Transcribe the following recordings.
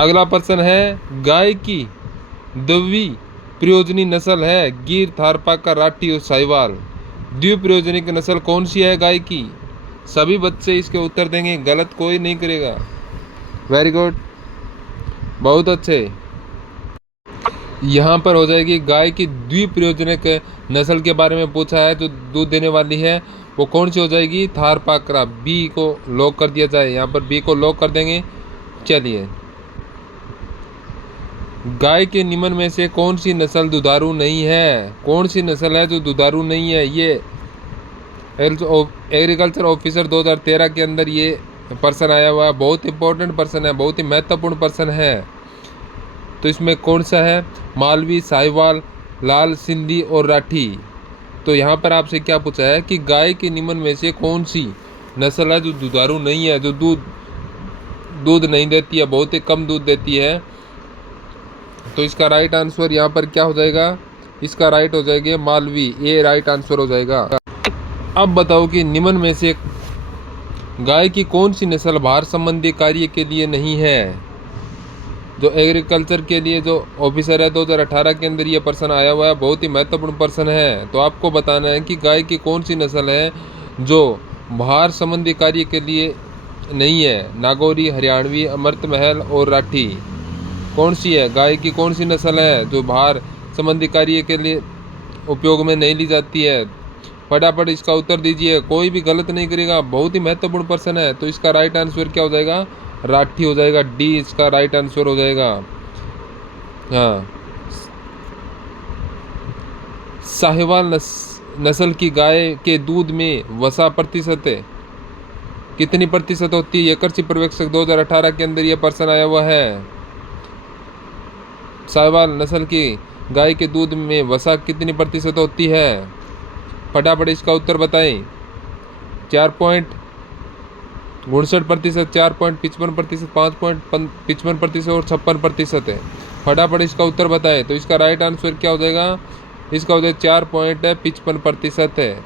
अगला प्रश्न है, गाय की द्विप्रयोजनी नस्ल है गिर, थारपारकर, राठी और साहिवाल। द्विप्रयोजनी की नस्ल कौन सी है गाय की? सभी बच्चे इसके उत्तर देंगे, गलत कोई नहीं करेगा। वेरी गुड, बहुत अच्छे। यहाँ पर हो जाएगी गाय की द्विप्रयोजनक नस्ल के बारे में पूछा है, जो दूध देने वाली है वो कौन सी हो जाएगी? थारपारकर। बी को लॉक कर दिया जाए, यहाँ पर बी को लॉक कर देंगे। चलिए, गाय के निम्न में से कौन सी नस्ल दुधारू नहीं है? कौन सी नस्ल है जो दुधारू नहीं है? ये एग्रीकल्चर ऑफिसर 2013 के अंदर ये पर्सन आया हुआ है, बहुत इंपॉर्टेंट पर्सन है, बहुत ही महत्वपूर्ण पर्सन है। तो इसमें कौन सा है? मालवी, साहिवाल, लाल सिंधी और राठी। तो यहाँ पर आपसे क्या पूछा है कि गाय के निम्न में से कौन सी नस्ल है जो दुधारू नहीं है, जो दूध नहीं देती है, बहुत ही कम दूध देती है। तो इसका राइट आंसर यहाँ पर क्या हो जाएगा? इसका राइट हो जाएगा मालवी, ये राइट आंसर हो जाएगा। अब बताओ कि निम्न में से गाय की कौन सी नस्ल भार संबंधी कार्य के लिए नहीं है? जो एग्रीकल्चर के लिए जो ऑफिसर है 2018 के अंदर ये पर्सन आया हुआ है, बहुत ही महत्वपूर्ण पर्सन है। तो आपको बताना है कि गाय की कौन सी नस्ल है जो भार संबंधी कार्य के लिए नहीं है। नागौरी, हरियाणवी, अमृत महल और राठी कौन सी है? गाय की कौन सी नस्ल है जो भार संबंधी कार्य के लिए उपयोग में नहीं ली जाती है? फटाफट इसका उत्तर दीजिए, कोई भी गलत नहीं करेगा, बहुत ही महत्वपूर्ण पर्सन है। तो इसका राइट आंसर क्या हो जाएगा? राठी हो जाएगा, डी इसका राइट आंसर हो जाएगा। हाँ, साहिवाल नस्ल की गाय के दूध में वसा प्रतिशत कितनी प्रतिशत होती है? ये कृषि पर्यवेक्षक 2018 के अंदर ये पर्सन आया हुआ है। साहिवाल नस्ल की गाय के दूध में वसा कितनी प्रतिशत होती है? फटाफट इसका उत्तर बताएं। 4.59%, 4.55%, 5.55% और 56% है। फटाफट इसका उत्तर बताएं। तो इसका राइट आंसर क्या हो जाएगा? इसका हो जाएगा 4.55% है।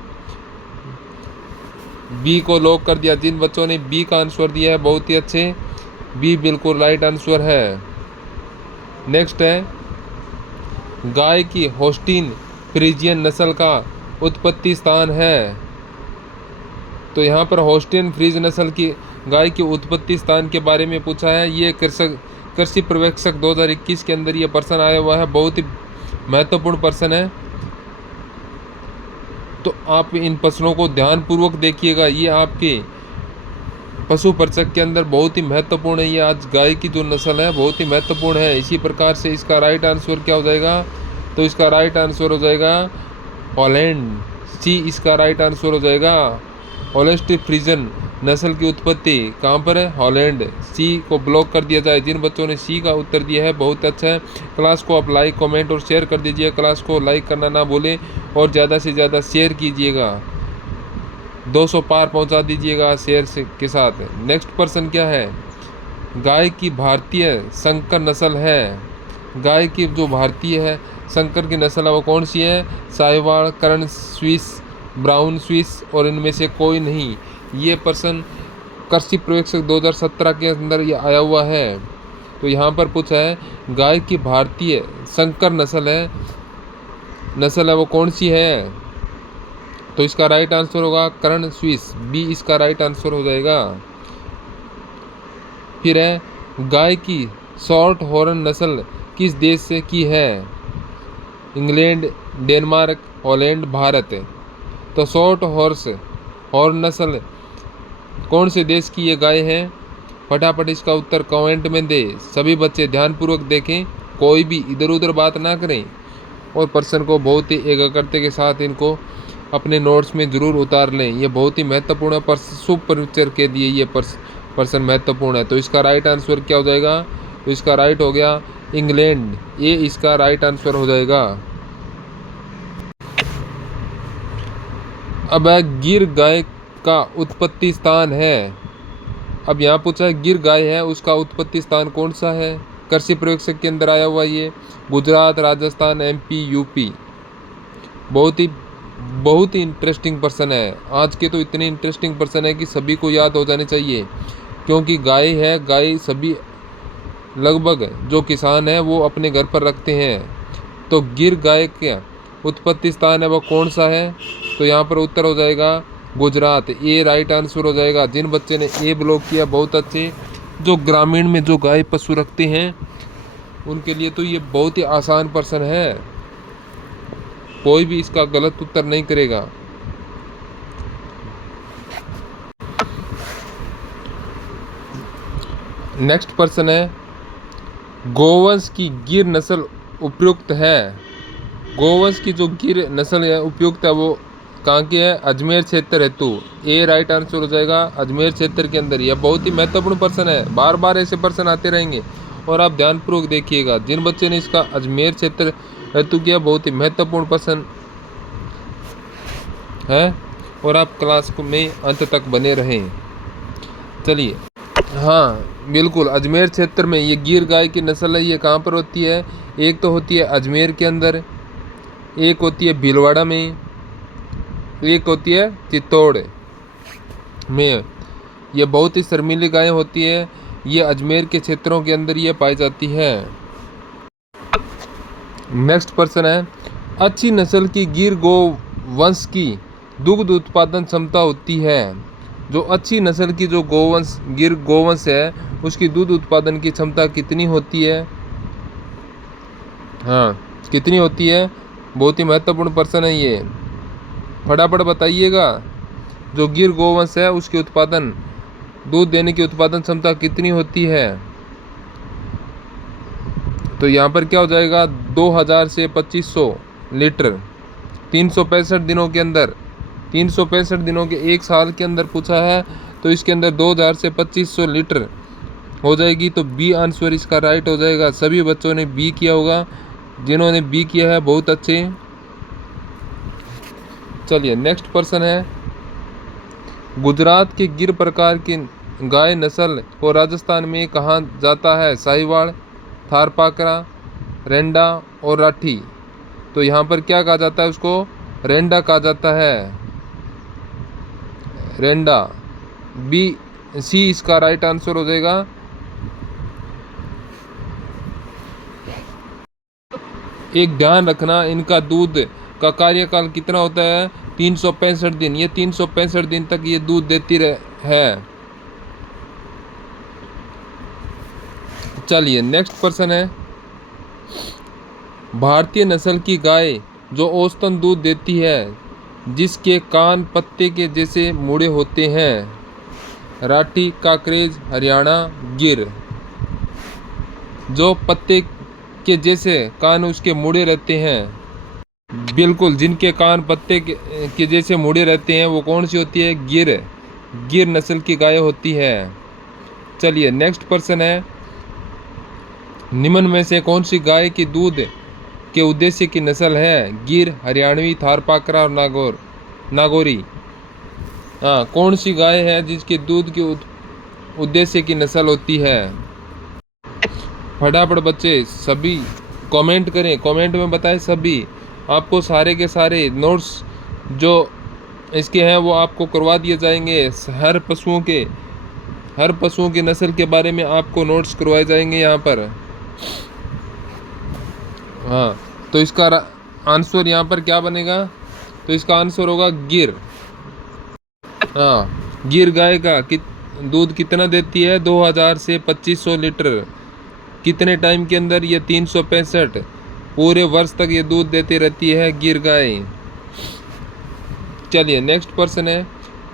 बी को लॉक कर दिया। जिन बच्चों ने बी का आंसर दिया है बहुत ही अच्छे, बी बिल्कुल राइट आंसर है। नेक्स्ट है, गाय की होस्टीन फ्रीजियन नस्ल का उत्पत्ति स्थान है। तो यहाँ पर होस्टीन फ्रीज नस्ल की गाय की उत्पत्ति स्थान के बारे में पूछा है। ये कृषि पर्यवेक्षक 2021 के अंदर ये पर्सन आया हुआ है, बहुत ही महत्वपूर्ण पर्सन है। तो आप इन प्रश्नों को ध्यानपूर्वक देखिएगा, ये आपके पशु परिचय के अंदर बहुत ही महत्वपूर्ण है। ये आज गाय की जो नस्ल है बहुत ही महत्वपूर्ण है। इसी प्रकार से इसका राइट आंसर क्या हो जाएगा? तो इसका राइट आंसर हो जाएगा हॉलैंड, सी इसका राइट आंसर हो जाएगा। होल्स्टीन फ्रीजन नस्ल की उत्पत्ति कहाँ पर है? हॉलैंड। सी को ब्लॉक कर दिया जाए। जिन बच्चों ने सी का उत्तर दिया है बहुत अच्छा है। क्लास को आप लाइक, कमेंट और शेयर कर दीजिए। क्लास को लाइक करना ना भूलें और ज़्यादा से ज़्यादा शेयर कीजिएगा, 200 पार पहुंचा दीजिएगा शेयर से के साथ। नेक्स्ट पर्सन क्या है? गाय की भारतीय संकर नस्ल है। गाय की जो भारतीय है संकर की नस्ल है वो कौन सी है? साहिवाल, करण स्विस, ब्राउन स्विस और इनमें से कोई नहीं। ये पर्सन कृषि पर्यवेक्षक 2017 के अंदर ये आया हुआ है। तो यहाँ पर पूछा है गाय की भारतीय संकर नस्ल है वो कौन सी है? तो इसका राइट आंसर होगा करण स्विस, बी इसका राइट आंसर हो जाएगा। फिर है, गाय की शॉर्ट हॉर्न नस्ल किस देश से की है? England, Denmark, Holland, Bharat. तो शॉर्ट हॉर्न नस्ल कौन से देश की ये गाय है? फटाफट इसका उत्तर कमेंट में दे। सभी बच्चे ध्यानपूर्वक देखें, कोई भी इधर उधर बात ना करें और पर्सन को बहुत ही एकाग्रता के साथ इनको अपने नोट्स में ज़रूर उतार लें। ये बहुत ही महत्वपूर्ण है, पशु परिचय के लिए ये पर्सन महत्वपूर्ण है। तो इसका राइट आंसर क्या हो जाएगा? तो इसका राइट हो गया इंग्लैंड, ये इसका राइट आंसर हो जाएगा। अब है गिर गाय का उत्पत्ति स्थान है। अब यहाँ पूछा है गिर गाय है उसका उत्पत्ति स्थान कौन सा है? कृषि पर्यवेक्षक के अंदर आया हुआ ये गुजरात, राजस्थान, एमपी, यूपी। बहुत ही इंटरेस्टिंग पर्सन है। आज के तो इतने इंटरेस्टिंग पर्सन है कि सभी को याद हो जाने चाहिए, क्योंकि गाय है, गाय सभी लगभग जो किसान है वो अपने घर पर रखते हैं। तो गिर गाय का उत्पत्ति स्थान है वो कौन सा है? तो यहाँ पर उत्तर हो जाएगा गुजरात। ए राइट आंसर हो जाएगा। जिन बच्चे ने ए ब्लॉक किया बहुत अच्छे। जो ग्रामीण में जो गाय पशु रखते हैं उनके लिए तो ये बहुत ही आसान प्रश्न है, कोई भी इसका गलत उत्तर नहीं करेगा। नेक्स्ट प्रश्न है, गोवंश की गिर नस्ल उपयुक्त है। गोवंश की जो गिर नस्ल है उपयुक्त है वो कहाँ की है? अजमेर क्षेत्र हेतु। ए राइट आंसर हो जाएगा अजमेर क्षेत्र के अंदर। यह बहुत ही महत्वपूर्ण प्रश्न है, बार बार ऐसे प्रश्न आते रहेंगे और आप ध्यानपूर्वक देखिएगा। जिन बच्चे ने इसका अजमेर क्षेत्र हेतु किया बहुत ही महत्वपूर्ण प्रश्न है और आप क्लास में अंत तक बने रहें। चलिए, हाँ बिल्कुल, अजमेर क्षेत्र में ये गिर गाय की नस्ल है। ये कहाँ पर होती है? एक तो होती है अजमेर के अंदर, एक होती है भीलवाड़ा में, एक होती है चित्तौड़ में। ये बहुत ही शर्मीली गाय होती है। ये अजमेर के क्षेत्रों के अंदर ये पाई जाती है। नेक्स्ट प्रश्न है, अच्छी नस्ल की गिर गो वंश की दुग्ध उत्पादन क्षमता होती है। जो अच्छी नस्ल की जो गोवंश गिर गोवंश है उसकी दूध उत्पादन की क्षमता कितनी होती है? हाँ, कितनी होती है? बहुत ही महत्वपूर्ण प्रश्न है ये, फटाफट बताइएगा। जो गिर गोवंश है उसकी उत्पादन दूध देने की उत्पादन क्षमता कितनी होती है? तो यहाँ पर क्या हो जाएगा? 2000 से 2500 लीटर 365 दिनों के अंदर। 365 दिनों के एक साल के अंदर पूछा है तो इसके अंदर 2000 से 2500 लीटर हो जाएगी। तो बी आंसर इसका राइट हो जाएगा। सभी बच्चों ने बी किया होगा। जिन्होंने बी किया है बहुत अच्छे। चलिए, नेक्स्ट प्रश्न है, गुजरात के गिर प्रकार की गाय नस्ल को राजस्थान में कहा जाता है? साहिवाल, थारपाकरा, रेंडा और राठी। तो यहाँ पर क्या कहा जाता है? उसको रेंडा कहा जाता है, रेंडा। बी सी इसका राइट आंसर हो जाएगा। एक ध्यान रखना, इनका दूध का कार्यकाल कितना होता है? 365 दिन। ये 365 दिन तक ये दूध देती है। चलिए, नेक्स्ट प्रश्न है, भारतीय नस्ल की गाय जो औसतन दूध देती है जिसके कान पत्ते के जैसे मुड़े होते हैं? राठी, काकरेज, हरियाणा, गिर। जो पत्ते के जैसे कान उसके मुड़े रहते हैं, बिल्कुल, जिनके कान पत्ते के जैसे मुड़े रहते हैं वो कौन सी होती है? गिर नस्ल की गाय होती है। चलिए, नेक्स्ट प्रश्न है, निम्न में से कौन सी गाय की दूध के उद्देश्य की नस्ल है? गिर, हरियाणवी, थारपाकरा और नागौरी। हाँ, कौन सी गाय है जिसके दूध के उद्देश्य की नस्ल होती है? फटाफट बच्चे सभी कमेंट करें, कमेंट में बताएं सभी। आपको सारे के सारे नोट्स जो इसके हैं वो आपको करवा दिए जाएंगे। हर पशुओं के नस्ल के बारे में आपको नोट्स करवाए जाएंगे यहाँ पर। हाँ, तो इसका आंसर यहाँ पर क्या बनेगा? तो इसका आंसर होगा गिर। हाँ, गिर गाय का दूध कितना देती है? 2000 से 2500 लीटर। कितने टाइम के अंदर? ये 365 पूरे वर्ष तक ये दूध देती रहती है गिर गाय। चलिए, नेक्स्ट प्रश्न है,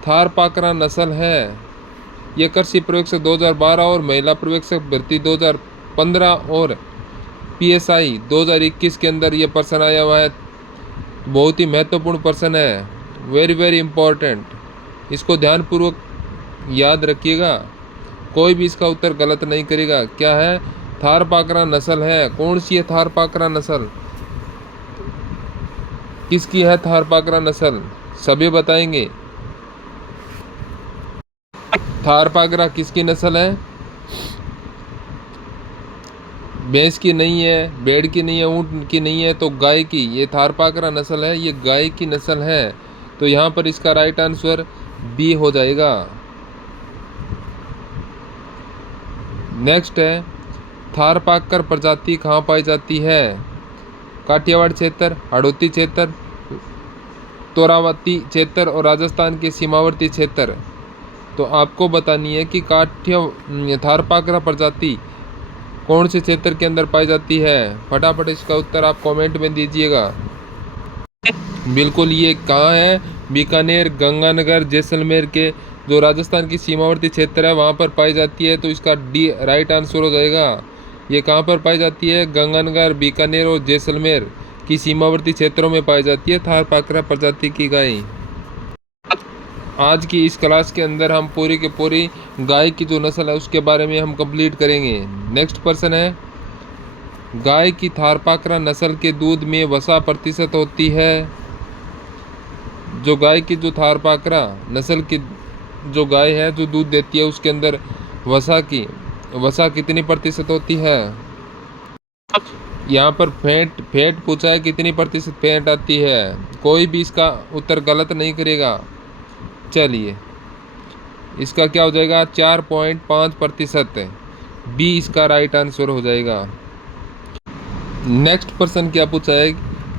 थारपाकरा नस्ल है। ये कृषि पर्यवेक्षक 2012 और महिला पर्यवेक्षक भर्ती 2015 और PSI 2021 के अंदर ये प्रश्न आया हुआ है। बहुत ही महत्वपूर्ण प्रश्न है, वेरी वेरी इंपॉर्टेंट। इसको ध्यानपूर्वक याद रखिएगा, कोई भी इसका उत्तर गलत नहीं करेगा। क्या है? थारपाकरा नस्ल है। कौन सी है थारपाकरा नस्ल? किसकी है थारपाकरा नस्ल? सभी बताएंगे। थारपाकरा किसकी नस्ल है? भैंस की नहीं है, भेड़ की नहीं है, ऊंट की नहीं है, तो गाय की। ये थारपाकरा नस्ल है, ये गाय की नस्ल है। तो यहाँ पर इसका राइट आंसर बी हो जाएगा। नेक्स्ट है, थारपाकर प्रजाति कहाँ पाई जाती है? काठियावाड़ क्षेत्र, हाड़ौती क्षेत्र, तोरावती क्षेत्र और राजस्थान के सीमावर्ती क्षेत्र। तो आपको बतानी है कि थारपाकर प्रजाति कौन से क्षेत्र के अंदर पाई जाती है। फटाफट इसका उत्तर आप कमेंट में दीजिएगा। बिल्कुल, ये कहाँ है? बीकानेर, गंगानगर, जैसलमेर के जो राजस्थान की सीमावर्ती क्षेत्र है वहाँ पर पाई जाती है। तो इसका डी राइट आंसर हो जाएगा। ये कहाँ पर पाई जाती है? गंगानगर, बीकानेर और जैसलमेर की सीमावर्ती क्षेत्रों में पाई जाती है थारपाकर प्रजाति की गाय। आज की इस क्लास के अंदर हम पूरी की पूरी गाय की जो नस्ल है उसके बारे में हम कंप्लीट करेंगे। नेक्स्ट पर्सन है, गाय की थारपाकर नस्ल के दूध में वसा प्रतिशत होती है। जो गाय की जो थारपाकर नस्ल की जो गाय है जो दूध देती है उसके अंदर वसा कितनी प्रतिशत होती है? यहाँ पर फैट पूछा है, कितनी प्रतिशत फैट आती है। कोई भी इसका उत्तर गलत नहीं करेगा। चलिए, इसका क्या हो जाएगा? 4.5%। बी इसका राइट आंसर हो जाएगा। नेक्स्ट पर्सन क्या पूछा है?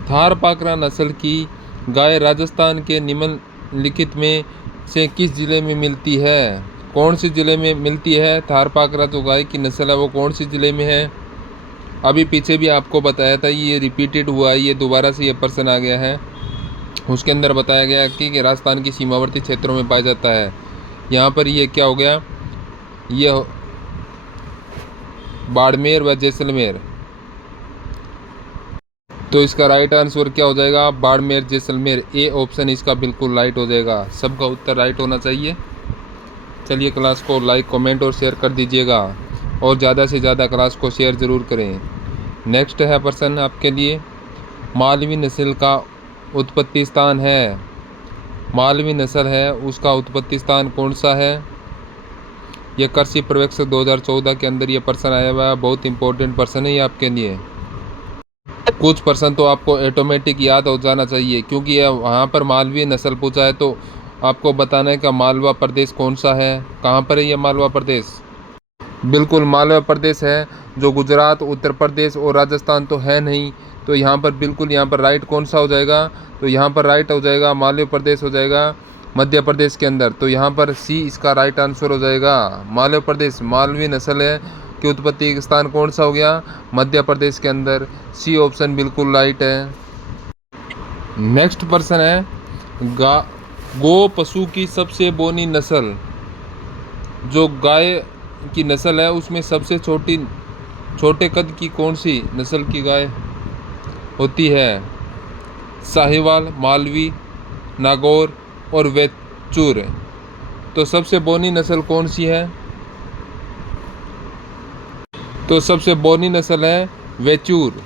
थारपाकर नस्ल की गाय राजस्थान के निम्नलिखित में से किस जिले में मिलती है? कौन सी जिले में मिलती है? थारपाकर जो गाय की नस्ल है वो कौन सी जिले में है? अभी पीछे भी आपको बताया था, ये रिपीटेड हुआ है, ये दोबारा से ये पर्सन आ गया है। उसके अंदर बताया गया कि राजस्थान की सीमावर्ती क्षेत्रों में पाया जाता है। यहाँ पर ये क्या हो गया? ये बाड़मेर व जैसलमेर। तो इसका राइट आंसर क्या हो जाएगा? बाड़मेर, जैसलमेर। ए ऑप्शन इसका बिल्कुल राइट हो जाएगा। सबका उत्तर राइट होना चाहिए। चलिए, क्लास को लाइक, कमेंट और शेयर कर दीजिएगा और ज़्यादा से ज़्यादा क्लास को शेयर ज़रूर करें। नेक्स्ट है पर्सन आपके लिए, मालवी नस्ल का उत्पत्ति स्थान है। मालवी नस्ल है उसका उत्पत्ति स्थान कौन सा है? यह कृषि पर्यवेक्षक 2014 के अंदर ये पर्सन आया हुआ है। बहुत इंपॉर्टेंट पर्सन है ये आपके लिए। कुछ पर्सन तो आपको ऑटोमेटिक याद हो जाना चाहिए क्योंकि यह वहाँ पर मालवी नस्ल पूछा है। तो आपको बताना है कि मालवा प्रदेश कौन सा है। कहाँ पर है ये मालवा प्रदेश? बिल्कुल, मालवा प्रदेश है जो गुजरात, उत्तर प्रदेश और राजस्थान तो है नहीं। तो यहाँ पर बिल्कुल यहाँ पर राइट कौन सा हो जाएगा? तो यहाँ पर राइट हो जाएगा मालवा प्रदेश हो जाएगा मध्य प्रदेश के अंदर। तो यहाँ पर सी इसका राइट आंसर हो जाएगा। मालवा प्रदेश मालवी नस्ल है कि उत्पत्ति स्थान कौन सा हो गया? मध्य प्रदेश के अंदर। सी ऑप्शन बिल्कुल राइट है। नेक्स्ट पर्सन है, गो पशु की सबसे बोनी नस्ल। जो गाय की नस्ल है उसमें सबसे छोटे कद की कौन सी नस्ल की गाय होती है? साहिवाल, मालवी, नागौर और वेचूर। तो सबसे बोनी नस्ल कौन सी है? तो सबसे बोनी नस्ल है वेचूर।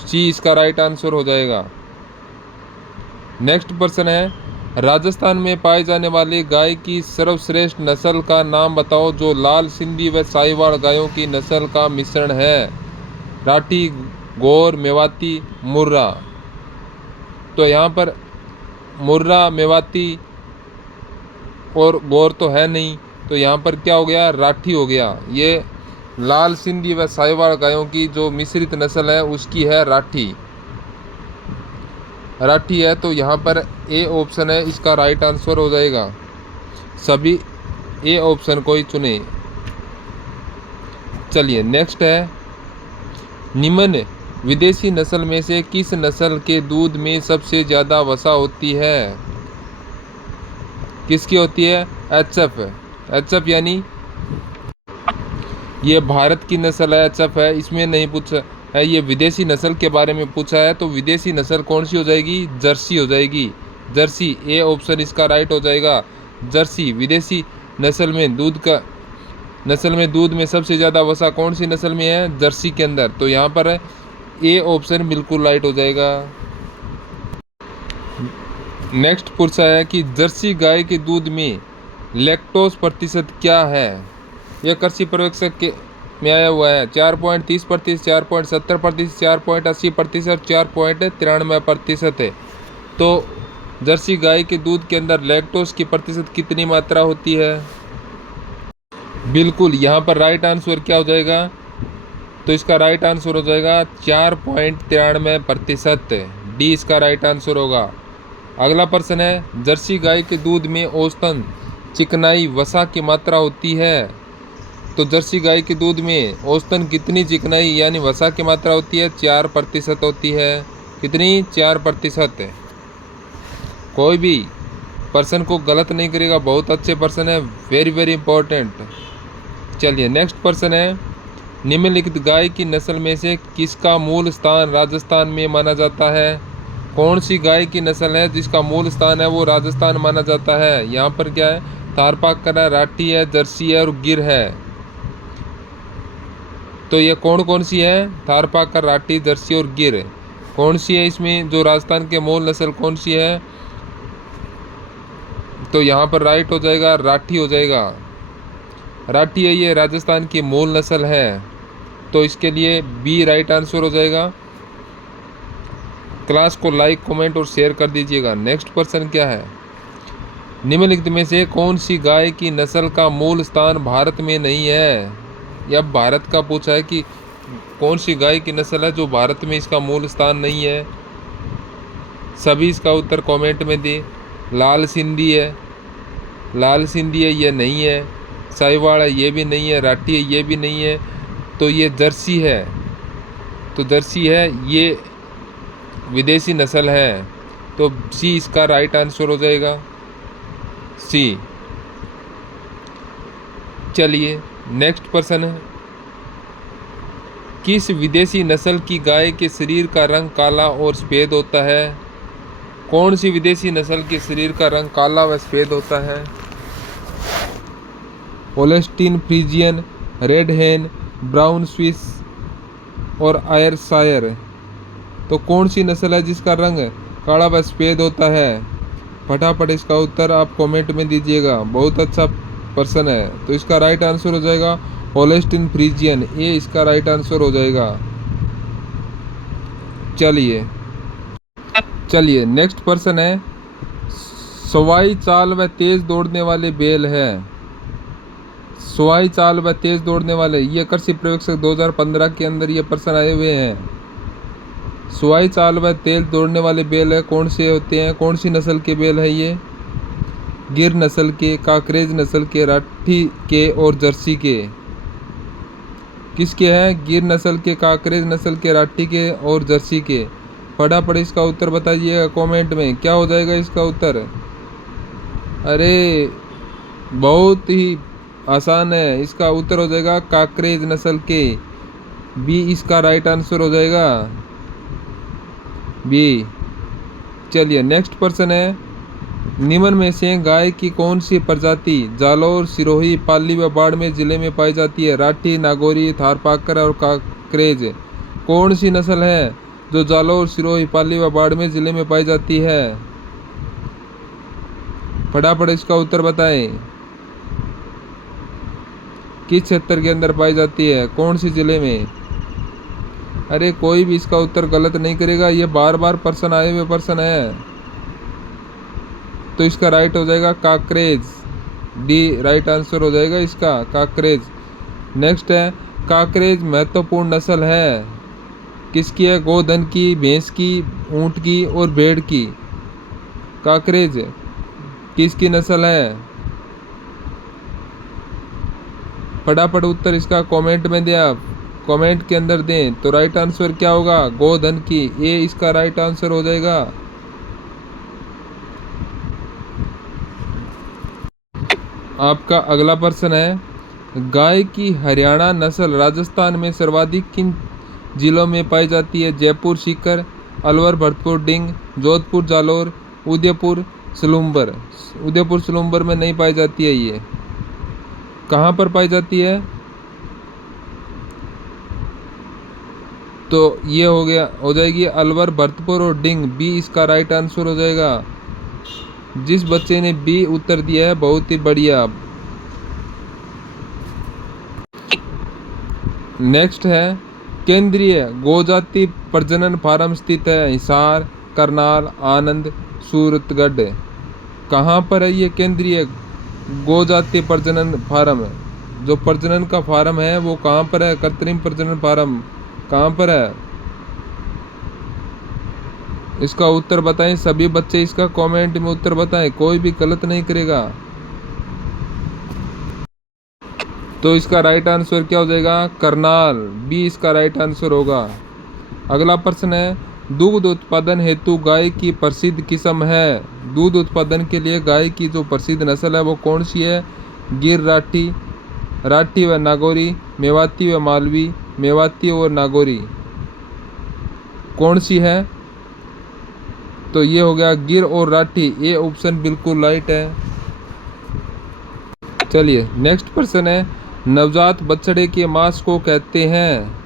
सी इसका राइट आंसर हो जाएगा। नेक्स्ट पर्सन है, राजस्थान में पाए जाने वाली गाय की सर्वश्रेष्ठ नस्ल का नाम बताओ जो लाल सिंधी व साहिवाल गायों की नस्ल का मिश्रण है। राठी, गौर, मेवाती, मुर्रा। तो यहाँ पर मुर्रा, मेवाती और गौर तो है नहीं। तो यहाँ पर क्या हो गया? राठी हो गया। ये लाल सिंधी व साहिवाल गायों की जो मिश्रित नस्ल है उसकी है राठी है। तो यहाँ पर ए ऑप्शन है इसका राइट आंसर हो जाएगा। सभी ए ऑप्शन को ही चुने। चलिए, नेक्स्ट है, निम्न विदेशी नस्ल में से किस नस्ल के दूध में सबसे ज़्यादा वसा होती है? किसकी होती है? एचएफ यानी ये भारत की नस्ल है, एचएफ है। इसमें नहीं पूछा है, ये विदेशी नस्ल के बारे में पूछा है। तो विदेशी नस्ल कौन सी हो जाएगी? जर्सी हो जाएगी। जर्सी, ए ऑप्शन इसका राइट हो जाएगा। जर्सी विदेशी नस्ल में दूध में सबसे ज़्यादा वसा कौन सी नस्ल में है? जर्सी के अंदर। तो यहाँ पर ए ऑप्शन बिल्कुल राइट हो जाएगा। नेक्स्ट पूछा है कि जर्सी गाय के दूध में लैक्टोज प्रतिशत क्या है? यह कृषि पर्यवेक्षक के में आया हुआ है। 4.30%, 4.70%, 4.80% और 4.93% है। तो जर्सी गाय के दूध के अंदर लैक्टोज की प्रतिशत कितनी मात्रा होती है? बिल्कुल, यहाँ पर राइट आंसर क्या हो जाएगा? तो इसका राइट आंसर हो जाएगा 4.93%। डी इसका राइट आंसर होगा। अगला प्रश्न है, जर्सी गाय के दूध में औसतन चिकनाई वसा की मात्रा होती है। तो जर्सी गाय के दूध में औसतन कितनी चिकनाई यानी वसा की मात्रा होती है? 4% होती है। कितनी? 4%। कोई भी पर्सन को गलत नहीं करेगा, बहुत अच्छे पर्सन है, वेरी वेरी इंपॉर्टेंट। चलिए नेक्स्ट पर्सन है, निम्नलिखित गाय की नस्ल में से किसका मूल स्थान राजस्थान में माना जाता है? कौन सी गाय की नस्ल है जिसका मूल स्थान है वो राजस्थान माना जाता है? यहाँ पर क्या है? थारपारकर है, राठी है, जर्सी है और गिर है। तो ये कौन कौन सी है? थारपारकर, राठी, जर्सी और गिर कौन सी है इसमें? जो राजस्थान के मूल नस्ल कौन सी है? तो यहाँ पर राइट हो जाएगा, राठी हो जाएगा। राठी है, ये राजस्थान की मूल नस्ल है। तो इसके लिए बी राइट आंसर हो जाएगा। क्लास को लाइक, कमेंट और शेयर कर दीजिएगा। नेक्स्ट पर्सन क्या है, निम्नलिखित में से कौन सी गाय की नस्ल का मूल स्थान भारत में नहीं है? यह भारत का पूछा है कि कौन सी गाय की नस्ल है जो भारत में इसका मूल स्थान नहीं है। सभी इसका उत्तर कमेंट में दे। लाल सिंधी है, लाल सिंधी है, ये नहीं है। साहिवाल है, ये भी नहीं है। राठी है, ये भी नहीं है। तो ये जर्सी है। तो जर्सी है, ये विदेशी नस्ल है। तो सी इसका राइट आंसर हो जाएगा, सी। चलिए नेक्स्ट पर्सन है, किस विदेशी नस्ल की गाय के शरीर का रंग काला और सफ़ेद होता है? कौन सी विदेशी नस्ल के शरीर का रंग काला व सफ़ेद होता है? होल्स्टीन फ्रीजियन, रेड हेन, ब्राउन स्विस और आयरशायर। तो कौन सी नस्ल है जिसका रंग काला व सफ़ेद होता है? फटाफट इसका उत्तर आप कमेंट में दीजिएगा। बहुत अच्छा पर्सन है। तो इसका राइट आंसर हो जाएगा होल्स्टीन फ्रीजियन, ये इसका राइट आंसर हो जाएगा। चलिए नेक्स्ट पर्सन है, सवाई चाल व तेज दौड़ने वाले बैल है। सवाई चाल व तेज दौड़ने वाले, ये कृषि प्रयोगशाला 2015 के अंदर ये पर्सन आए हुए हैं। सवाई चाल व तेज दौड़ने वाले बैल है, कौन से होते हैं? कौन सी नस्ल के बैल है ये? गिर नस्ल के, काकरेज नस्ल के, राठी के और जर्सी के। किसके हैं? गिर नस्ल के, काकरेज नस्ल के, राठी के और जर्सी के। फटाफट इसका उत्तर बताइएगा कमेंट में, क्या हो जाएगा इसका उत्तर? अरे बहुत ही आसान है, इसका उत्तर हो जाएगा काकरेज नस्ल के। बी इसका राइट आंसर हो जाएगा, बी। चलिए नेक्स्ट पर्सन है, निम्न में से गाय की कौन सी प्रजाति जालौर, सिरोही, पाली व बाड़मेर जिले में पाई जाती है? राठी, नागौरी, थारपारकर और काकरेज कौन सी नस्ल है जो जालौर, सिरोही, पाली व बाड़मेर जिले में पाई जाती है? फटाफट इसका उत्तर बताएं। किस क्षेत्र के अंदर पाई जाती है? कौन सी जिले में? अरे कोई भी इसका उत्तर गलत नहीं करेगा, ये बार बार पर्सन आए हुए पर्सन है। तो इसका राइट हो जाएगा काकरेज, डी राइट आंसर हो जाएगा इसका, काकरेज। नेक्स्ट है, काकरेज महत्वपूर्ण नस्ल है, किसकी है? गोधन की, भैंस की, ऊंट की और भेड़ की। काकरेज किसकी नस्ल है? फटाफट उत्तर इसका कमेंट में दें, आप कमेंट के अंदर दें। तो राइट आंसर क्या होगा? गोधन की, ये इसका राइट आंसर हो जाएगा। आपका अगला प्रश्न है, गाय की हरियाणा नस्ल राजस्थान में सर्वाधिक किन जिलों में पाई जाती है? जयपुर, सीकर, अलवर, भरतपुर, डिंग, जोधपुर, जालौर, उदयपुर, सलूम्बर। उदयपुर सलूम्बर में नहीं पाई जाती है, ये कहाँ पर पाई जाती है? तो ये हो जाएगी अलवर, भरतपुर और डिंग। बी इसका राइट आंसर हो जाएगा। जिस बच्चे ने बी उत्तर दिया है बहुत ही बढ़िया। नेक्स्ट है, केंद्रीय गोजाति प्रजनन फार्म स्थित है हिसार, करनाल, आनंद, सूरतगढ़। कहाँ पर है ये केंद्रीय गोजाति प्रजनन फार्म? जो प्रजनन का फार्म है वो कहाँ पर है? कृत्रिम प्रजनन फार्म कहाँ पर है? इसका उत्तर बताएं सभी बच्चे, इसका कमेंट में उत्तर बताएं, कोई भी गलत नहीं करेगा। तो इसका राइट आंसर क्या हो जाएगा? करनाल, बी इसका राइट आंसर होगा। अगला प्रश्न है, दूध उत्पादन हेतु गाय की प्रसिद्ध किस्म है। दूध उत्पादन के लिए गाय की जो प्रसिद्ध नस्ल है वो कौन सी है? गिर, राठी, राठी व नागौरी, मेवाती व मालवी, मेवाती और नागौरी, कौन सी है? तो ये हो गया गिर और राठी, ये ऑप्शन बिल्कुल राइट है। चलिए नेक्स्ट प्रश्न है, नवजात बछड़े के मांस को कहते हैं?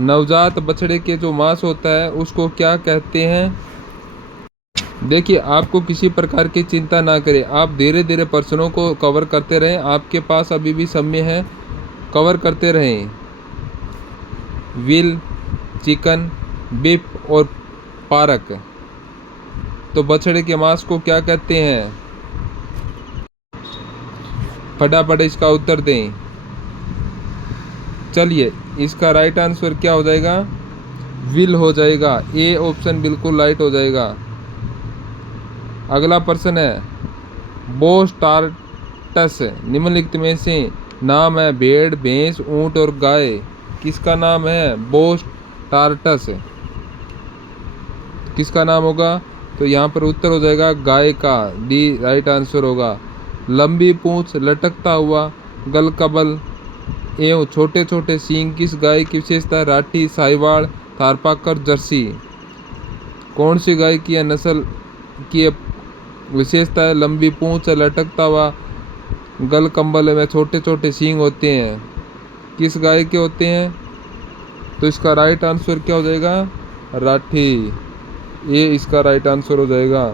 नवजात बछड़े के जो मांस होता है उसको क्या कहते हैं? देखिए आपको किसी प्रकार की चिंता ना करें, आप धीरे धीरे प्रश्नों को कवर करते रहें, आपके पास अभी भी समय है, कवर करते रहें। विल, चिकन, बीफ और पारक, तो बछड़े के मांस को क्या कहते हैं? फटाफट इसका उत्तर दें। चलिए इसका राइट आंसर क्या हो जाएगा? विल हो जाएगा, ए ऑप्शन बिल्कुल राइट हो जाएगा। अगला प्रश्न है, बोस टार्टस निम्नलिखित में से नाम है? भेड़, भैंस, ऊंट और गाय, किसका नाम है? बोस टार्टस, किसका नाम होगा? तो यहाँ पर उत्तर हो जाएगा गाय का, डी राइट आंसर होगा। लंबी पूंछ, लटकता हुआ गलकबल एवं छोटे छोटे सींग किस गाय की विशेषता है? राठी, साहिवाल, थारपाकर, जर्सी, कौन सी गाय की यह नस्ल की विशेषता है? लंबी पूंछ, लटकता हुआ गलकंबल में छोटे छोटे सींग होते हैं, किस गाय के होते हैं? तो इसका राइट आंसर क्या हो जाएगा? राठी, ये इसका राइट आंसर हो जाएगा।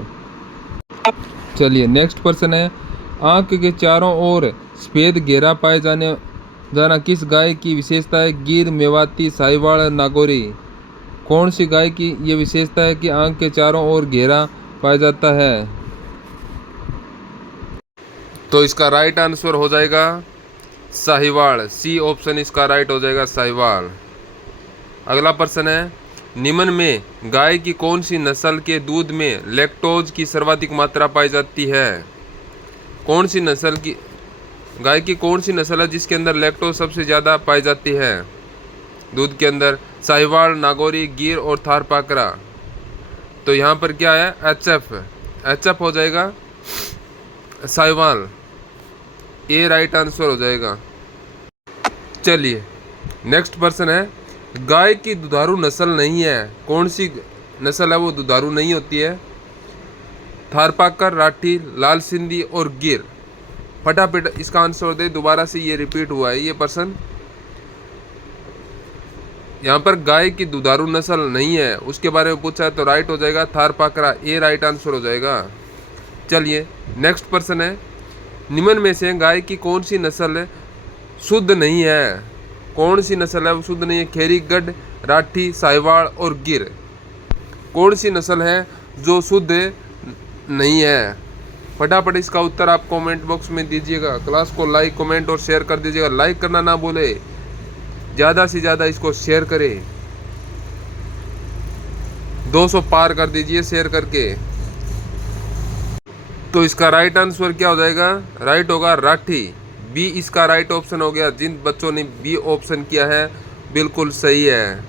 चलिए नेक्स्ट प्रश्न है, आंख के चारों ओर सफेद घेरा पाए जाना किस गाय की विशेषता है? गिर, मेवाती, साहिवाल, नागौरी, कौन सी गाय की ये विशेषता है कि आंख के चारों ओर घेरा पाया जाता है? तो इसका राइट आंसर हो जाएगा साहिवाल, सी ऑप्शन इसका राइट हो जाएगा, साहिवाल। अगला प्रश्न है, निम्न में गाय की कौन सी नस्ल के दूध में लैक्टोज की सर्वाधिक मात्रा पाई जाती है? कौन सी नस्ल की गाय की कौन सी नस्ल है जिसके अंदर लैक्टोज सबसे ज़्यादा पाई जाती है दूध के अंदर? साहिवाल, नागौरी, गिर और थारपाकरा, तो यहाँ पर क्या है? एचएफ, एचएफ हो जाएगा साहिवाल, ए राइट आंसर हो जाएगा। चलिए नेक्स्ट प्रश्न है, गाय की दुधारू नस्ल नहीं है, कौन सी नस्ल है वो दुधारू नहीं होती है? थारपाकर, राठी, लाल सिंधी और गिर, फटाफट इसका आंसर दे। दोबारा से ये रिपीट हुआ है ये प्रश्न, यहाँ पर गाय की दुधारू नस्ल नहीं है उसके बारे में पूछा है, तो राइट हो जाएगा थारपाकरा, ए राइट आंसर हो जाएगा। चलिए नेक्स्ट प्रश्न है, निम्न में से गाय की कौन सी नस्ल शुद्ध नहीं है? कौन सी नस्ल है वो शुद्ध नहीं है? खेरी, गढ़, राठी, साहिवाल और गिर, कौन सी नस्ल है जो शुद्ध नहीं है? फटाफट इसका उत्तर आप कमेंट बॉक्स में दीजिएगा। क्लास को लाइक, कमेंट और शेयर कर दीजिएगा। लाइक करना ना भूले, ज़्यादा से ज़्यादा इसको शेयर करें, 200 पार कर दीजिए शेयर करके। तो इसका राइट आंसर क्या हो जाएगा? राइट होगा राठी, बी इसका राइट ऑप्शन हो गया। जिन बच्चों ने बी ऑप्शन किया है बिल्कुल सही है।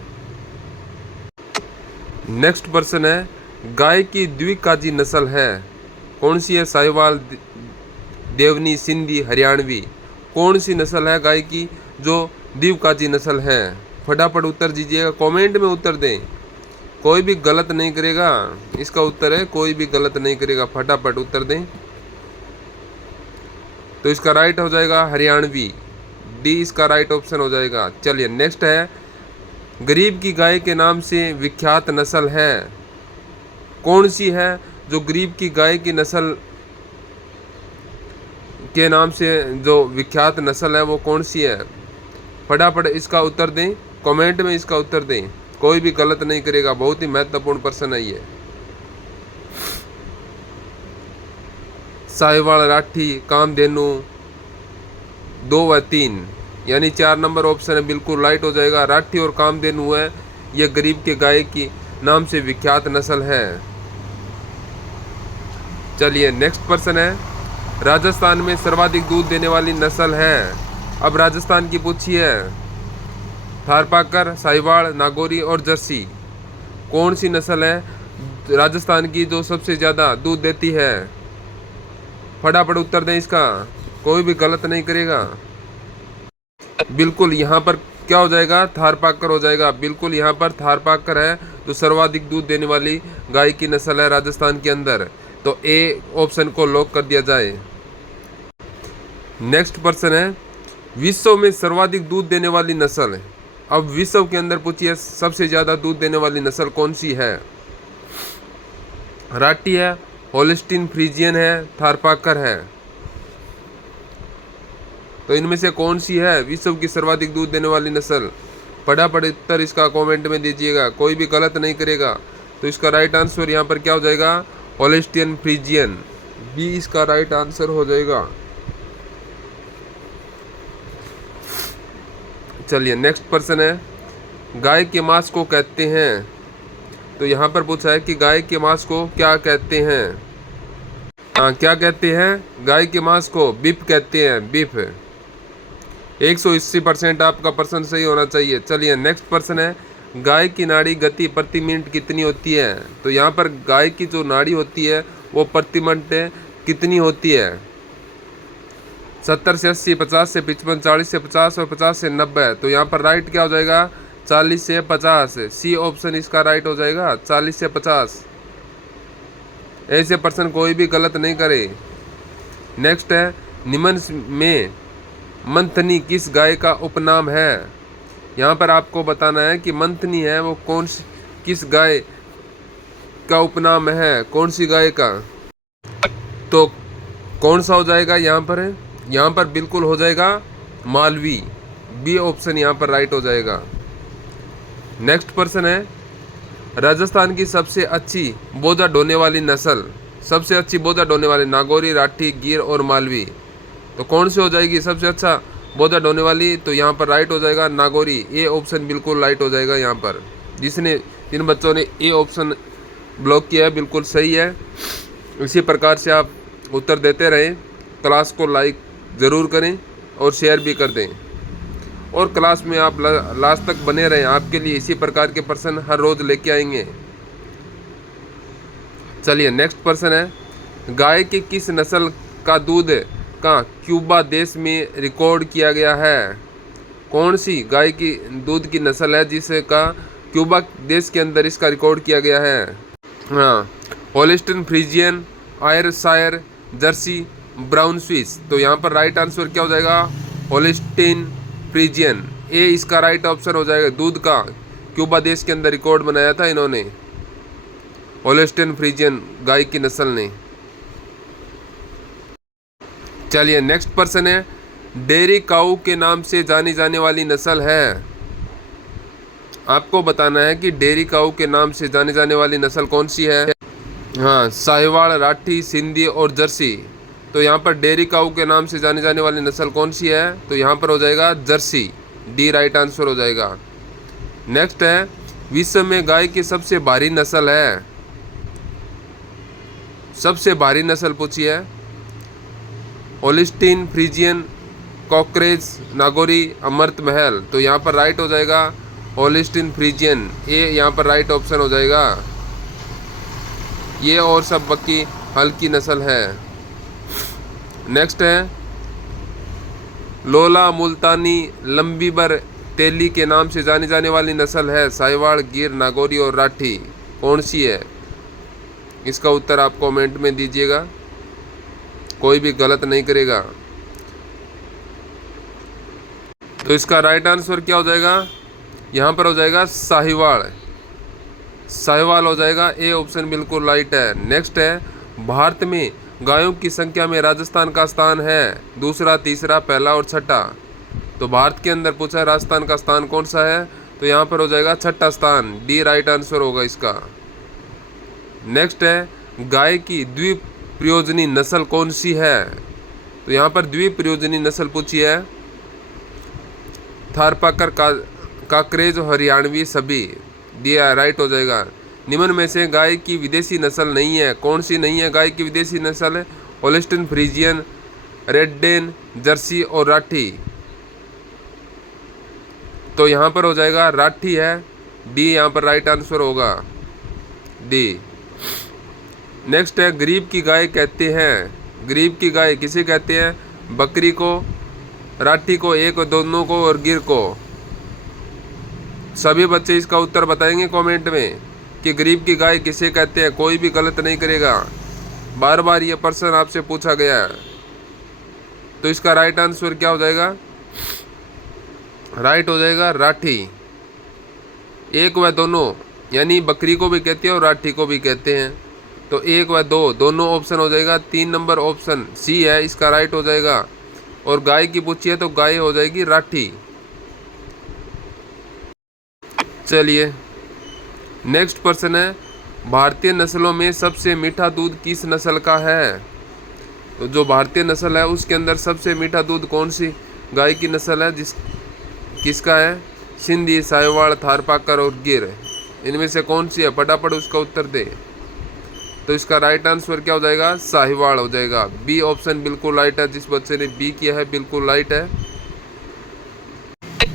नेक्स्ट प्रश्न है, गाय की द्विकाजी नस्ल है, कौन सी है? साहिवाल, देवनी, सिंधी, हरियाणवी, कौन सी नस्ल है गाय की जो द्विकाजी नस्ल है? फटाफट उत्तर दीजिएगा, कमेंट में उत्तर दें, कोई भी गलत नहीं करेगा। इसका उत्तर है कोई भी गलत नहीं करेगा, फटाफट उत्तर दें। तो इसका राइट हो जाएगा हरियाणवी, डी इसका राइट ऑप्शन हो जाएगा। चलिए नेक्स्ट है, गरीब की गाय के नाम से विख्यात नस्ल है, कौन सी है जो गरीब की गाय की नस्ल के नाम से जो विख्यात नस्ल है वो कौन सी है? फटाफट इसका उत्तर दें, कमेंट में इसका उत्तर दें, कोई भी गलत नहीं करेगा। बहुत ही महत्वपूर्ण प्रश्न है ये। साहिवाल, राठी, कामधेनु, 2 व 3, यानी 4 नंबर ऑप्शन है बिल्कुल राइट हो जाएगा। राठी और कामधेनु है, यह गरीब के गाय की नाम से विख्यात नस्ल है। चलिए नेक्स्ट प्रश्न है, राजस्थान में सर्वाधिक दूध देने वाली नस्ल है। अब राजस्थान की पूछी है, थारपाकर, साहिवाल, नागौरी और जर्सी, कौन सी नस्ल है राजस्थान की जो सबसे ज़्यादा दूध देती है? फटाफट उत्तर दें इसका, कोई भी गलत नहीं करेगा। बिल्कुल यहाँ पर क्या हो जाएगा? थारपाकर हो जाएगा। बिल्कुल यहाँ पर थारपाकर है तो सर्वाधिक दूध देने वाली गाय की नस्ल है राजस्थान के अंदर। तो ए ऑप्शन को लॉक कर दिया जाए। नेक्स्ट प्रश्न है, विश्व में सर्वाधिक दूध देने वाली नस्ल है। अब विश्व के अंदर पूछिए सबसे ज़्यादा दूध देने वाली नस्ल कौन सी है? राठी है, होल्स्टीन फ्रीजियन है, थारपाकर है। तो इनमें से कौन सी है विश्व की सर्वाधिक दूध देने वाली नस्ल? फटाफट उत्तर इसका कमेंट में दीजिएगा, कोई भी गलत नहीं करेगा। तो इसका राइट आंसर यहाँ पर क्या हो जाएगा? होल्स्टीन फ्रीजियन, बी इसका राइट आंसर हो जाएगा। चलिए नेक्स्ट प्रश्न है, गाय के मांस को कहते हैं। तो यहाँ पर पूछा है कि गाय के मांस को क्या कहते हैं? हाँ, क्या कहते हैं? गाय के मांस को बीफ कहते हैं, बीफ। 180% आपका प्रश्न सही होना चाहिए। चलिए नेक्स्ट प्रश्न है, गाय की नाड़ी गति प्रति मिनट कितनी होती है? तो यहाँ पर गाय की जो नाड़ी होती है वो प्रति मिनट कितनी होती है? 70 से 80, 50 से 55, 40 से 50 और 50 से 90। तो यहाँ पर राइट क्या हो जाएगा? 40 से 50। सी ऑप्शन इसका राइट हो जाएगा, 40 से 50। ऐसे प्रश्न कोई भी गलत नहीं करे। नेक्स्ट है, निम्न में मंथनी किस गाय का उपनाम है? यहाँ पर आपको बताना है कि मंथनी है वो कौन सी, किस गाय का उपनाम है, कौन सी गाय का। तो कौन सा हो जाएगा यहाँ पर? यहाँ पर बिल्कुल हो जाएगा मालवी, बी ऑप्शन यहाँ पर राइट हो जाएगा। नेक्स्ट प्रश्न है, राजस्थान की सबसे अच्छी बोझा ढोने वाली नस्ल, सबसे अच्छी बोझा ढोने वाली नागौरी, राठी, गिर और मालवी। तो कौन सी हो जाएगी सबसे अच्छा बोझा ढोने वाली? तो यहाँ पर राइट हो जाएगा नागौरी, ए ऑप्शन बिल्कुल राइट हो जाएगा। यहाँ पर जिन बच्चों ने ए ऑप्शन ब्लॉक किया है बिल्कुल सही है। इसी प्रकार से आप उत्तर देते रहें। क्लास को लाइक ज़रूर करें और शेयर भी कर दें, और क्लास में आप लास्ट तक बने रहें। आपके लिए इसी प्रकार के प्रश्न हर रोज़ लेके आएंगे। चलिए नेक्स्ट प्रश्न है, गाय के किस नस्ल का दूध का क्यूबा देश में रिकॉर्ड किया गया है? कौन सी गाय की दूध की नस्ल है जिसका क्यूबा देश के अंदर इसका रिकॉर्ड किया गया है? हाँ, Holstein Friesian, Ayrshire, Jersey, brown Swiss. तो यहाँ पर राइट आंसर क्या हो जाएगा? होल्स्टीन फ्रीजियन, ए इसका राइट ऑप्शन हो जाएगा। दूध का क्यूबा देश के अंदर रिकॉर्ड बनाया था इन्होंने, होल्स्टीन फ्रीजियन गाय की नस्ल ने। चलिए नेक्स्ट प्रश्न है, डेयरी काऊ के नाम से जानी जाने वाली नस्ल है। आपको बताना है कि डेयरी काऊ के नाम से जाने जाने वाली नस्ल कौन सी है? हाँ, साहिवाल, राठी, सिंधी और जर्सी। तो यहाँ पर डेयरी काऊ के नाम से जाने जाने वाली नस्ल कौन सी है? तो यहाँ पर हो जाएगा जर्सी, डी राइट आंसर हो जाएगा। नेक्स्ट है, विश्व में गाय की सबसे भारी नस्ल है। सबसे भारी नस्ल पूछी है, Holstein Friesian, cockroach, Nagauri, Amrit Mahal. तो यहाँ पर राइट हो जाएगा होल्स्टीन फ्रीजियन, ए यहाँ पर राइट ऑप्शन हो जाएगा। ये और सब बाकी हल्की नस्ल है। नेक्स्ट है, लोला, मुल्तानी, लंबीबर, तेली के नाम से जानी जाने वाली नस्ल है साहिवाल, गिर, नागौरी और राठी। कौन सी है? इसका उत्तर आप कमेंट में दीजिएगा, कोई भी गलत नहीं करेगा। तो इसका राइट आंसर क्या हो जाएगा? यहाँ पर हो जाएगा साहिवाल, साहिवाल हो जाएगा, ए ऑप्शन बिल्कुल राइट है। नेक्स्ट है, भारत में गायों की संख्या में राजस्थान का स्थान है दूसरा, तीसरा, पहला और छठा। तो भारत के अंदर पूछा है राजस्थान का स्थान कौन सा है? तो यहाँ पर हो जाएगा छठा स्थान, डी राइट आंसर होगा इसका। नेक्स्ट है, गाय की द्विप्रयोजनी नस्ल कौन सी है? तो यहाँ पर द्विप्रयोजनी नस्ल पूछी है, थारपाकर काकरेज और हरियाणवी सभी दिया, राइट हो जाएगा। निम्न में से गाय की विदेशी नस्ल नहीं है, कौन सी नहीं है गाय की विदेशी नस्ल है? Holstein Friesian, red Dane, Jersey और राठी। तो यहाँ पर हो जाएगा राठी है, डी यहाँ पर राइट आंसर होगा, डी। नेक्स्ट है गरीब की गाय कहते हैं, गरीब की गाय किसे कहते हैं? बकरी को, राठी को, एक दोनों को और गिर को। सभी बच्चे इसका उत्तर बताएंगे कमेंट में कि गरीब की गाय किसे कहते हैं, कोई भी गलत नहीं करेगा, बार बार ये प्रश्न आपसे पूछा गया है। तो इसका राइट आंसर क्या हो जाएगा? राइट हो जाएगा राठी, एक व दोनों, यानी बकरी को भी कहते हैं और राठी को भी कहते हैं। तो एक व दो दोनों ऑप्शन हो जाएगा, 3 नंबर ऑप्शन सी है इसका राइट हो जाएगा। और गाय की पूछी है तो गाय हो जाएगी राठी। चलिए नेक्स्ट प्रश्न है, भारतीय नस्लों में सबसे मीठा दूध किस नस्ल का है? तो जो भारतीय नस्ल है उसके अंदर सबसे मीठा दूध कौन सी गाय की नस्ल है, किसका है? सिंधी, साहिवाल, थारपाकर और गिर, इनमें से कौन सी है? फटाफट उसका उत्तर दे। तो इसका राइट आंसर क्या हो जाएगा? साहिवाल हो जाएगा। बी ऑप्शन बिल्कुल राइट है, जिस बच्चे ने बी किया है बिल्कुल राइट है।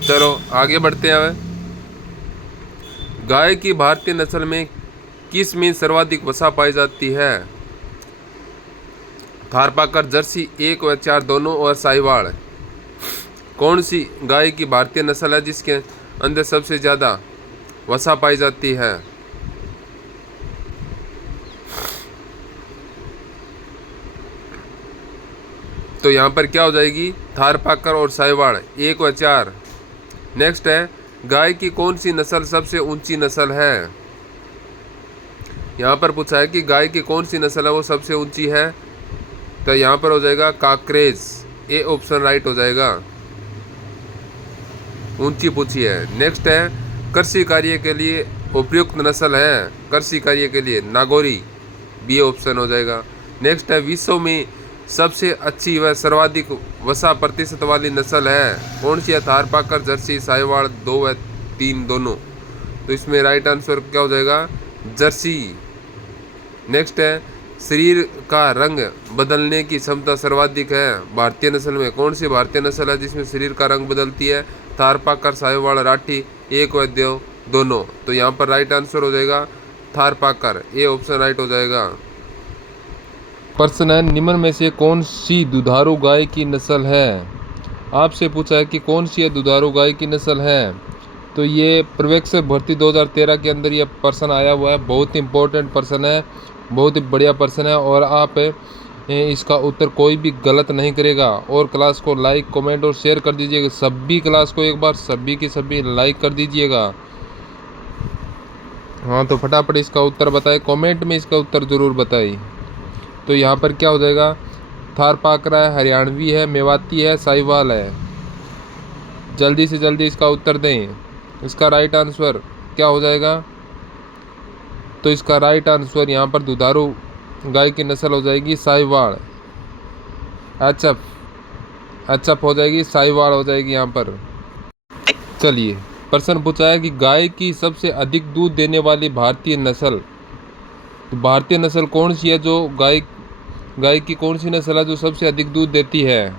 चलो आगे बढ़ते हैं। गाय की भारतीय नस्ल में किस में सर्वाधिक वसा पाई जाती है? थारपाकर, जर्सी 1 व 4 दोनों और साहिवाल। कौन सी गाय की भारतीय नस्ल है जिसके अंदर सबसे ज़्यादा वसा पाई जाती है? तो यहाँ पर क्या हो जाएगी? थारपाकर और साहिवाल 1 व 4। नेक्स्ट है, गाय की कौन सी नस्ल सबसे ऊंची नस्ल है? यहाँ पर पूछा है कि गाय की कौन सी नस्ल है वो सबसे ऊंची है। तो यहाँ पर हो जाएगा काकरेज, ए ऑप्शन राइट हो जाएगा, ऊंची पूछी है। नेक्स्ट है, कृषि कार्य के लिए उपयुक्त नस्ल है, कृषि कार्य के लिए नागौरी, बी ऑप्शन हो जाएगा। नेक्स्ट है, विश्व में सबसे अच्छी व सर्वाधिक वसा प्रतिशत वाली नस्ल है, कौन सी है? थारपाकर, जर्सी, साहिवाल 2 व 3 दोनों। तो इसमें राइट आंसर क्या हो जाएगा? जर्सी। नेक्स्ट है, शरीर का रंग बदलने की क्षमता सर्वाधिक है भारतीय नस्ल में, कौन सी भारतीय नस्ल है जिसमें शरीर का रंग बदलती है? थारपाकर, साहिवाल, राठी, 1 व 2 दोनों। तो यहाँ पर राइट आंसर हो जाएगा थारपाकर, ए ऑप्शन राइट हो जाएगा। प्रश्न है, निम्न में से कौन सी दुधारू गाय की नस्ल है? आपसे पूछा है कि कौन सी है दुधारू गाय की नस्ल है। तो ये प्रवेश भर्ती 2013 के अंदर ये प्रश्न आया हुआ है, बहुत इंपॉर्टेंट प्रश्न है, बहुत ही बढ़िया प्रश्न है। और आप इसका उत्तर कोई भी गलत नहीं करेगा। और क्लास को लाइक, कमेंट और शेयर कर दीजिएगा, सभी क्लास को एक बार सभी की सभी लाइक कर दीजिएगा। हाँ तो फटाफट इसका उत्तर बताएं, कमेंट में इसका उत्तर ज़रूर बताएं। तो यहाँ पर क्या हो जाएगा? थारपाकर है, हरियाणवी है, मेवाती है, साहिवाल है। जल्दी से जल्दी इसका उत्तर दें। इसका राइट आंसर क्या हो जाएगा? तो इसका राइट आंसर यहाँ पर दुधारू गाय की नस्ल हो जाएगी साहिवाल, एचएफ हो जाएगी, साहिवाल हो जाएगी यहाँ पर। चलिए प्रश्न पूछा है कि गाय की सबसे अधिक दूध देने वाली भारतीय नस्ल, तो भारतीय नस्ल कौन सी है जो गाय की कौन सी नस्ल है जो सबसे अधिक दूध देती है?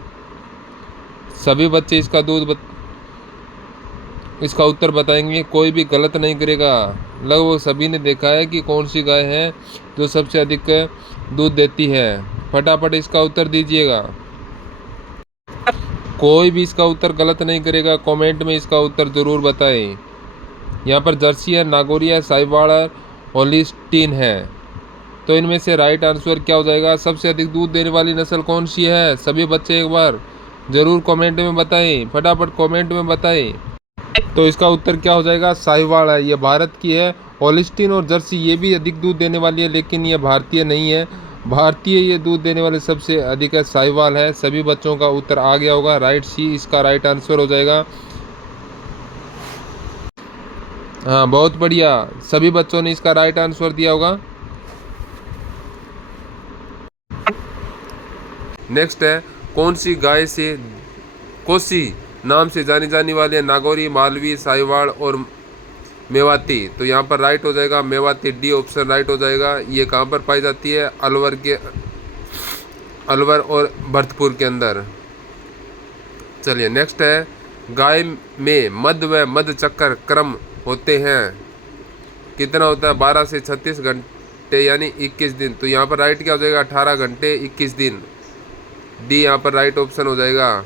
सभी बच्चे इसका उत्तर बताएंगे, कोई भी गलत नहीं करेगा। लगभग सभी ने देखा है कि कौन सी गाय है जो सबसे अधिक दूध देती है। फटाफट इसका उत्तर दीजिएगा, कोई भी इसका उत्तर गलत नहीं करेगा, कमेंट में इसका उत्तर ज़रूर बताएं। यहाँ पर जर्सी है, नागौरी है, साहिवाल है, होल्स्टीन है। तो इनमें से राइट आंसर क्या हो जाएगा? सबसे अधिक दूध देने वाली नस्ल कौन सी है? सभी बच्चे एक बार ज़रूर कमेंट में बताएं, फटाफट कमेंट में बताएं। तो इसका उत्तर क्या हो जाएगा? साहिवाल है, ये भारत की है। होल्स्टीन और जर्सी ये भी अधिक दूध देने वाली है, लेकिन ये भारतीय नहीं है। भारतीय ये दूध देने वाले सबसे अधिक है साहिवाल है। सभी बच्चों का उत्तर आ गया होगा, राइट सी इसका राइट आंसर हो जाएगा। हाँ बहुत बढ़िया, सभी बच्चों ने इसका राइट आंसर दिया होगा। नेक्स्ट है, कौन सी गाय से कोसी नाम से जानी जाने वाली है? नागौरी, मालवी, साहिवाल और मेवाती। तो यहाँ पर राइट हो जाएगा मेवाती, डी ऑप्शन राइट हो जाएगा। ये कहाँ पर पाई जाती है? अलवर और भरतपुर के अंदर। चलिए नेक्स्ट है, गाय में मध व मध चक्कर क्रम होते हैं, कितना होता है? 12 से 36 घंटे यानी 21 दिन। तो यहाँ पर राइट क्या हो जाएगा? 18 घंटे 21 दिन, डी यहाँ पर राइट ऑप्शन हो जाएगा।